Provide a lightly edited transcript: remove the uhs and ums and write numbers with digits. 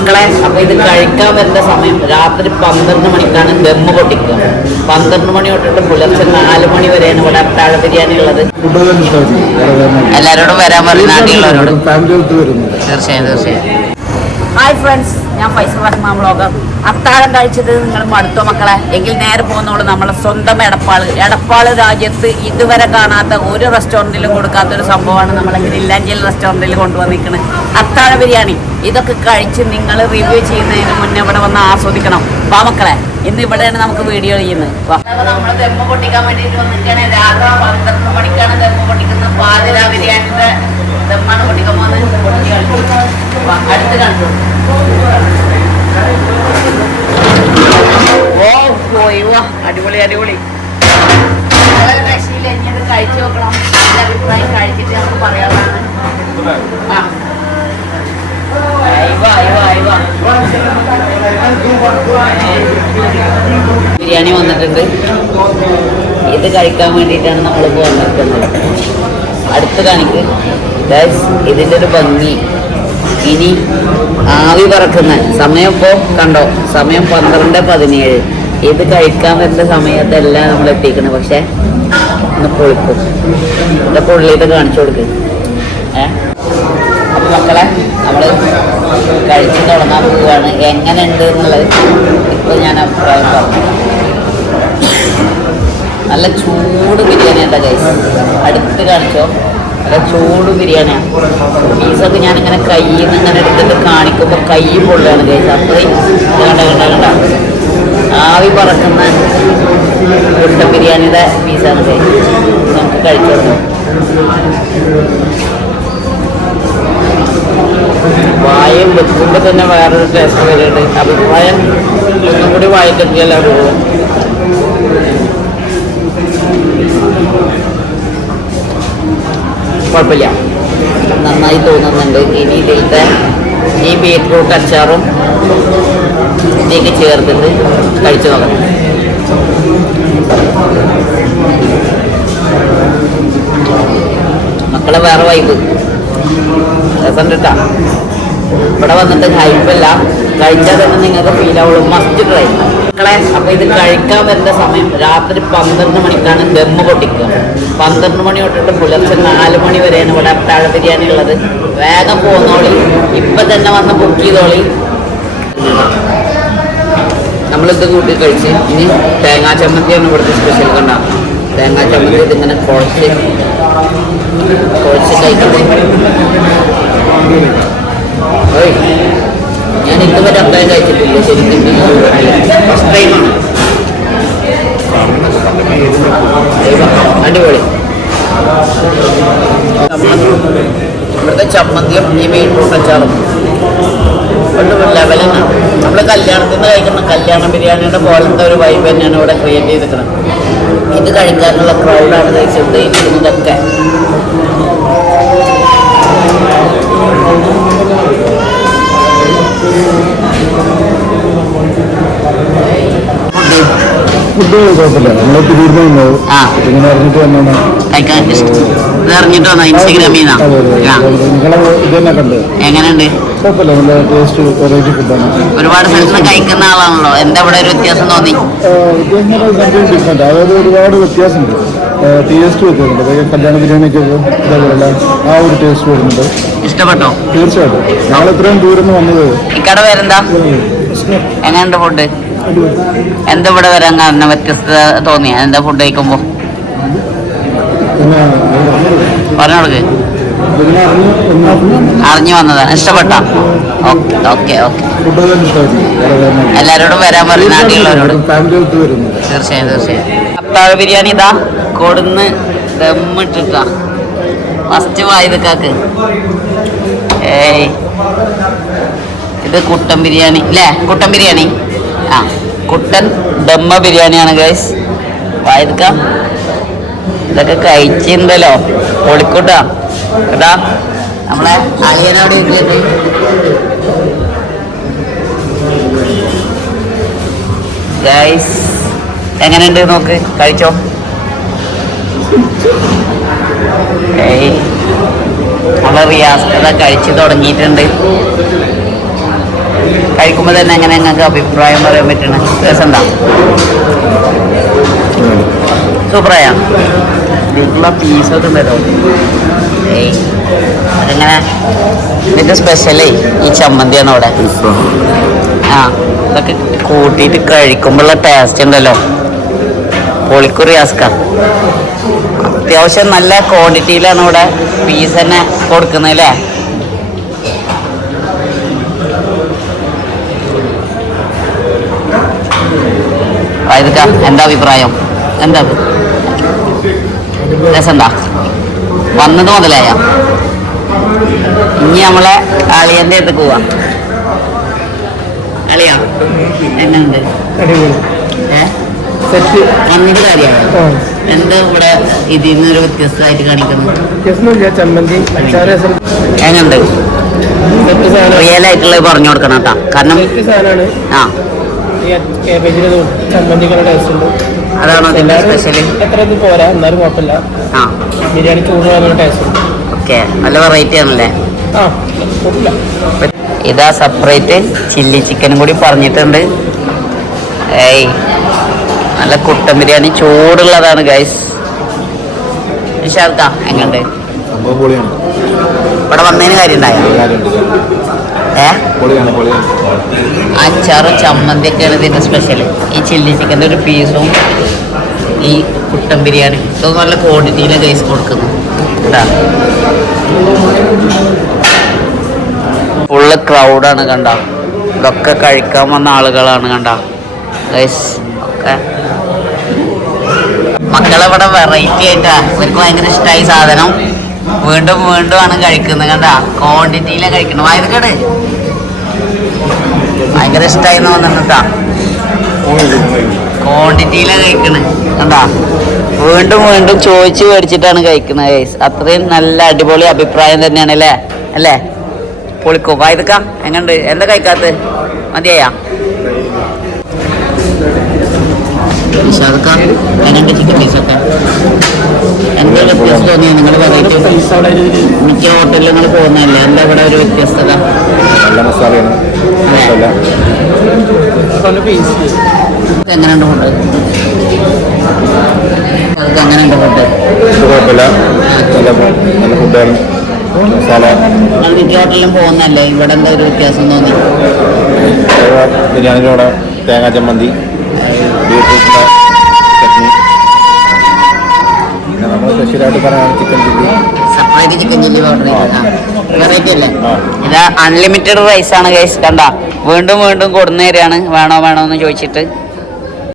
മക്കളെ, അപ്പൊ ഇത് കഴിക്കാൻ വരുന്ന സമയം രാത്രി 12 മണിക്കാണ് ദമ്മ് പൊട്ടിക്കുക. 12 മണി തൊട്ടിട്ട് പുലർച്ചെ 4 മണി വരെയാണ് ഇവിടെ അത്താഴ ബിരിയാണി ഉള്ളത്. എല്ലാരോടും വരാൻ പറയും, നാട്ടിലുള്ളവരോട്. തീർച്ചയായും തീർച്ചയായും. ഹായ് ഫ്രണ്ട്സ്, ഞാൻ ഫൈസൽ റഹ്മാൻ വ്ളോഗർ. അത്താഴം കഴിച്ചത് നിങ്ങൾ മടുത്തോ മക്കളെ? എങ്കിൽ നേരെ പോകുന്നോളൂ നമ്മളെ സ്വന്തം എടപ്പാള് രാജ്യത്ത് ഇതുവരെ കാണാത്ത ഒരു റെസ്റ്റോറൻറ്റിലും കൊടുക്കാത്തൊരു സംഭവമാണ് നമ്മളെ ഗ്രില്ലാഞ്ചൽ റെസ്റ്റോറൻറ്റിൽ കൊണ്ടുവന്നിരിക്കുന്നത് അത്താഴ ബിരിയാണി. ഇതൊക്കെ കഴിച്ച് നിങ്ങൾ റിവ്യൂ ചെയ്യുന്നതിന് മുന്നേ ഇവിടെ വന്ന് ആസ്വദിക്കണം. വാ മക്കളെ, ഇന്ന് ഇവിടെയാണ് നമുക്ക് വീഡിയോ ചെയ്യുന്നത്. നമ്മൾ ദമ്മ് പൊട്ടിക്കാൻ വേണ്ടിയിട്ട് വന്നിരിക്കുകയാണ്. രാത്രി 12 മണിക്കാണ് ദമ്മ് പൊട്ടിക്കുന്നത്. പാതിര ബിരിയാണിയുടെ ദമ്മാണ് പൊട്ടിക്കാൻ പോകുന്നത്. അടുത്ത് കണ്ടു. അടിപൊളി അടിപൊളി. രക്ഷയില്ല, ഇനി അത് കഴിച്ചു നോക്കണം. എൻ്റെ അഭിപ്രായം കഴിച്ചിട്ട് നമുക്ക് പറയാനുള്ളതാണ്. ബിരിയാണി വന്നിട്ടുണ്ട്. ഇത് കഴിക്കാൻ വേണ്ടിയിട്ടാണ് നമ്മളിപ്പോൾ വന്നിരിക്കുന്നത്. അടുത്ത് കാണിക്ക്. ഇതിൻ്റെ ഒരു ഭംഗി. ഇനി ആവി പറക്കുന്ന സമയം ഇപ്പോൾ കണ്ടോ, സമയം 12:17. ഇത് കഴിക്കാൻ വരുന്ന സമയത്തെല്ലാം നമ്മൾ എത്തിക്കണം. പക്ഷെ ഒന്ന് പൊളിക്കും. എൻ്റെ പൊള്ളിയിട്ട് കാണിച്ചു കൊടുക്കും. അപ്പം മക്കളെ, നമ്മൾ കഴിച്ച് തുടങ്ങാൻ പോവുകയാണ്. എങ്ങനെയുണ്ട് എന്നുള്ളത് ഇപ്പോൾ ഞാൻ അഭിപ്രായം പറഞ്ഞു. നല്ല ചൂട് ബിരിയാണി ഉണ്ട് ഗൈസ്. അടുത്ത് കാണിച്ചോ, നല്ല ചൂട് ബിരിയാണിയാണ്. പീസൊക്കെ ഞാനിങ്ങനെ കയ്യിൽ നിന്ന് ഇങ്ങനെ എടുത്തിട്ട് കാണിക്കുമ്പോൾ കൈ പൊള്ളുകയാണ് ഗൈസ്. അത്രയും കണ്ട ആവി പറക്കുന്ന കുട്ടൻ ബിരിയാണിയുടെ പീസാണ് ഗൈസ്. നമുക്ക് കഴിച്ചു കൊടുക്കാം. വായം വെക്കുമ്പോൾ തന്നെ വേറൊരു ടേസ്റ്റ് വരുന്നുണ്ട്. അഭിപ്രായം ഒന്നും കൂടി വായിക്കെത്തിയല്ല പോകും. കുഴപ്പമില്ല, നന്നായി തോന്നുന്നുണ്ട്. ഇനി ഇതിലത്തെ ഈ ബീറ്റ്റൂട്ട് അച്ചാറും ഇതിലേക്ക് ചേർത്തിട്ട് കഴിച്ചു നോക്കണം. മക്കളെ വേറെ വൈബ് രസം കിട്ടാം. ഇവിടെ വന്നിട്ട് ഹൈപ്പല്ല, കഴിച്ചാൽ തന്നെ നിങ്ങൾക്ക് ഫീൽ ആവുള്ളൂ. മസ്റ്റ് ട്രൈ മക്കളെ. അപ്പോൾ ഇത് കഴിക്കാൻ വരുന്ന സമയം രാത്രി 12 മണിക്കാണ് ദമ്മ് പൊട്ടിക്കുക. 12 മണി തൊട്ടിട്ട് പുലർച്ചെ 4 മണി വരെയാണ് ഇവിടെ അത്താഴ ബിരിയാണി ഉള്ളത്. വേഗം പോന്നോളി, ഇപ്പം തന്നെ വന്ന് ബുക്ക് ചെയ്തോളി. നമ്മളിത് കൂട്ടി കഴിച്ച് ഇനി തേങ്ങാ ചമ്മന്തിയാണ് ഇവിടുത്തെ സ്പെഷ്യൽ. കണ്ട തേങ്ങാ ചമ്മന്തി ഇതിങ്ങനെ കുഴച്ച് കഴിക്കണം. ഞാൻ ഇതുവരെ അത്താഴം കഴിച്ചിട്ടില്ല ശരിക്കും. ഫസ്റ്റ് ടൈമാണ്. അടിപൊളി. ഇവിടുത്തെ ചമ്മന്തിയും ഈ ബീറ്റ്റൂട്ട് അച്ചാറും ഒരു ലെവലാണ്. നമ്മൾ കല്യാണത്തിൽ നിന്ന് കഴിക്കുന്ന കല്യാണ ബിരിയാണിയുടെ പോലത്തെ ഒരു വൈബ് തന്നെയാണ് ഇവിടെ ക്രിയേറ്റ് ചെയ്തിരിക്കുന്നത്. ഇത് കഴിക്കാനുള്ള ക്രൗഡാണ് കഴിച്ചിരുന്നതൊക്കെ. ഫുഡ് കുഴപ്പമില്ല. നമ്മൾ തിരിഞ്ഞു ഇങ്ങനെ അറിഞ്ഞിട്ട് വന്നാണ് ഇൻസ്റ്റാഗ്രാമിൽ നിങ്ങളെ ഇത് തന്നെ കണ്ട് എങ്ങനെയുണ്ട്? കുഴപ്പമില്ല, നല്ല ടേസ്റ്റ് വെറൈറ്റി ഫുഡാണ്. ഒരുപാട് സ്ഥലത്ത് കഴിക്കുന്ന ആളാണല്ലോ, എന്താ ഇവിടെ ഒരു വ്യത്യാസം തോന്നി? സംതിങ് ഡിഫറെന്റ്, അതായത് ഒരുപാട് വ്യത്യാസമുണ്ട്. ടേസ്റ്റ് വെക്കുന്നുണ്ട്. കല്യാണ ബിരിയാണിയൊക്കെ ഇതേപോലെയല്ല ആ ഒരു ടേസ്റ്റ് വരുന്നുണ്ട്. ഇഷ്ടപ്പെട്ടോ? തീർച്ചയായിട്ടും. ഞങ്ങൾ ഇത്രയും ദൂരം വന്നത്. ഇക്കട പേരെന്താ? എങ്ങനെയുണ്ട് ഫുഡ്? എന്താ ഇവിടെ വരാൻ കാരണം? വ്യത്യസ്തത തോന്നിയ എന്താ ഫുഡ് കഴിക്കുമ്പോ? പറഞ്ഞോളൂ. അറിഞ്ഞു വന്നതാണ്. ഇഷ്ടപ്പെട്ട? Okay okay okay. എല്ലാരോടും വരാൻ പറയും, നാട്ടിലുള്ളവരോട്. തീർച്ചയായും തീർച്ചയായും. അത്താഴ ബിരിയാണി ഇതാ കൊടുന്ന് ദമ്മിട്ടിട്ടാ ഫസ്റ്റ് വായതക്കാക്ക്. ഏയ് ഇത് കുട്ടൻ ബിരിയാണി അല്ലേ? കുട്ടൻ ബിരിയാണി. ആ, കുട്ടൻ ദമ്മ ബിരിയാണിയാണ് ഗൈസ്. വായതക്ക ഇതൊക്കെ കഴിച്ചിട്ടുണ്ടല്ലോ, പൊളിക്കൂട്ടാ കേട്ടാ. നമ്മളെ അളിയനോട് വീട്ടിലേക്ക് ഗൈസ് എങ്ങനെയുണ്ട് നോക്ക്, കഴിച്ചോ. നമ്മളെ റിയാസ് അതാ കഴിച്ചു തുടങ്ങിയിട്ടുണ്ട്. കഴിക്കുമ്പോൾ തന്നെ എങ്ങനെ നിങ്ങൾക്ക് അഭിപ്രായം പറയാൻ പറ്റണ രസമുണ്ടോ? സൂപ്പറായാ ഇതിലേക്കുള്ള പീസൊക്കെ ഉണ്ടല്ലോ. ഏയ് അതെങ്ങനെ ഇതിൻ്റെ സ്പെഷ്യലേ ഈ ചമ്മന്തിയാണ് അവിടെ. ആ ഇതൊക്കെ കൂട്ടിയിട്ട് കഴിക്കുമ്പോഴുള്ള ടേസ്റ്റ് ഉണ്ടല്ലോ പൊളിക്കുറി ആസ്ക. അത്യാവശ്യം നല്ല ക്വാണ്ടിറ്റിയിലാണ് ഇവിടെ പീസ് തന്നെ കൊടുക്കുന്നത് അല്ലേ? ഇതൊക്കെ എന്താ അഭിപ്രായം? എന്താ രസമുണ്ടാ? വന്നത് മുതലായ ഇനി നമ്മളെ അളിയൻ്റെ അടുത്ത് പോവാ. അളിയാ എന്നുണ്ട് വന്നിട്ട് കാര്യമാണ്. എന്താ ഇവിടെ ഇതിൽ നിന്നൊരു വ്യത്യസ്തമായിട്ട് കാണിക്കുന്നത്? എങ്ങനുണ്ട്? റിയൽ ആയിട്ടുള്ളത് പറഞ്ഞു കൊടുക്കണം കേട്ടോ. കാരണം ആ അതാണോ അതിന്റെ സ്പെഷ്യല്? ആ ഓക്കെ, നല്ല വെറൈറ്റി ആണല്ലേ. ഇതാ സെപ്പറേറ്റ് ചില്ലി ചിക്കനും കൂടി പറഞ്ഞിട്ടുണ്ട്. ഏയ് നല്ല കുട്ടൻ ബിരിയാണി ചൂടുള്ളതാണ് ഗൈസ്. വിശാൽക്ക എങ്ങണ്ട്? ഇവിടെ വന്നതിന് കാര്യം ഉണ്ടായോ? അച്ചാറും ചമ്മന്തിയൊക്കെയാണ് ഇതിന്റെ സ്പെഷ്യൽ. ഈ ചില്ലി ചിക്കൻ്റെ ഒരു പീസും ഈ കുട്ടൻ ബിരിയാണി ഇതൊന്നും നല്ല ക്വാണ്ടിറ്റിയിലെ ഗൈസ് കൊടുക്കുന്നു. ഫുള്ള് ക്രൗഡാണ് കണ്ട. ഇതൊക്കെ കഴിക്കാൻ വന്ന ആളുകളാണ് കണ്ട ഗൈസ്. ഒക്കെ മക്കളെവിടെ വെറൈറ്റി ആയിട്ടാ, ഇവർക്ക് ഭയങ്കര ഇഷ്ടമായി സാധനം. വീണ്ടും വീണ്ടും ആണ് കഴിക്കുന്നത് കണ്ട. ക്വാണ്ടിറ്റിയിലാണ് കഴിക്കണം. വായനക്കേട് ഭയങ്കര ഇഷ്ടമായി വന്നിട്ടാ. ക്വാണ്ടിറ്റിയിലാണ് കഴിക്കണത് കണ്ടാ. വീണ്ടും വീണ്ടും ചോദിച്ച് മേടിച്ചിട്ടാണ് കഴിക്കുന്നത് ഗൈസ്. അത്രയും നല്ല അടിപൊളി അഭിപ്രായം തന്നെയാണ് അല്ലേ? അല്ലേ പൊളിക്കോ? വായതക്ക എങ്ങണ്ട്? എന്താ കഴിക്കാത്ത? മതിയാ എങ്ങനെയുണ്ട് ചിക്കൻ പീസൊക്കെ? എന്താ വ്യത്യാസം തോന്നിയോ നിങ്ങൾ? വെറൈറ്റി മിക്ക ഹോട്ടലിൽ നിങ്ങൾ പോകുന്നതല്ലേ, എന്താ ഇവിടെ ഒരു വ്യത്യസ്തത? എങ്ങനെയുണ്ട് ഫുഡ്? അതൊക്കെ എങ്ങനെയുണ്ട് ഫുഡ്? മിക്ക ഹോട്ടലിലും പോകുന്നതല്ലേ, ഇവിടെ എന്താ ഒരു വ്യത്യാസം തോന്നി? ബിരിയാണിയുടെ തേങ്ങാ ചമ്മന്തി, ബീട്രൂട്ടിൻ്റെ ചട്നി, പിന്നെ നമ്മൾ സ്പെഷ്യലായിട്ട് പറയുകയാണ് chicken chilli. Separate chicken chilli order ചെയ്തത് വെറൈറ്റി അല്ലേ? ഇത് അൺലിമിറ്റഡ് റൈസ് ആണ് ഗൈസ്. കണ്ട വീണ്ടും വീണ്ടും കൊടുന്നു തരികയാണ് വേണോ വേണോ എന്ന് ചോദിച്ചിട്ട്.